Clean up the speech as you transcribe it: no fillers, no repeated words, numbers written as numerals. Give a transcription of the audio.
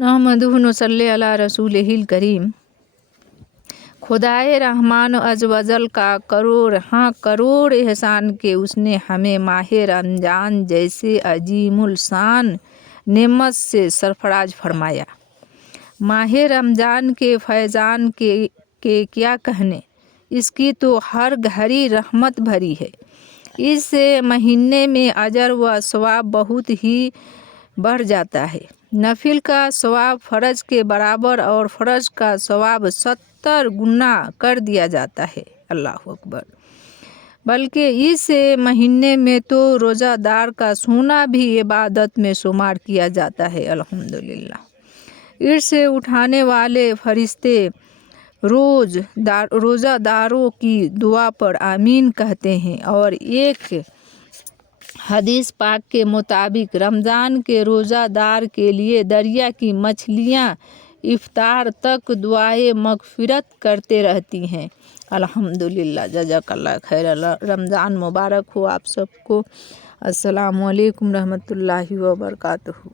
नहमदुहु नसल्ली अला रसूलिहिल करीम। खुदाए रहमान अज़वजल का करोड़ एहसान के उसने हमें माह रमज़ान जैसे अजीमुल शान नेमत से सरफराज फरमाया। माह रमज़ान के फैज़ान के क्या कहने, इसकी तो हर घड़ी रहमत भरी है। इस महीने में अजर व सवाब बहुत ही बढ़ जाता है। नफिल का सवाब फ़र्ज के बराबर और फ़र्ज का सवाब 70 गुना कर दिया जाता है। अल्लाह अकबर। बल्कि इस महीने में तो रोज़ादार का सोना भी इबादत में शुमार किया जाता है। अल्हम्दुलिल्लाह। इर्स उठाने वाले फरिश्ते रोज़ादारों की दुआ पर आमीन कहते हैं। और एक हदीस पाक के मुताबिक रमज़ान के रोज़ादार के लिए दरिया की मछलियाँ इफ्तार तक दुआए मगफिरत करते रहती हैं। अल्हम्दुलिल्लाह। जज़ाकल्लाह खैर। रमज़ान मुबारक हो आप सबको। अस्सलामु अलैकुम रहमतुल्लाहि व बरकातुहू।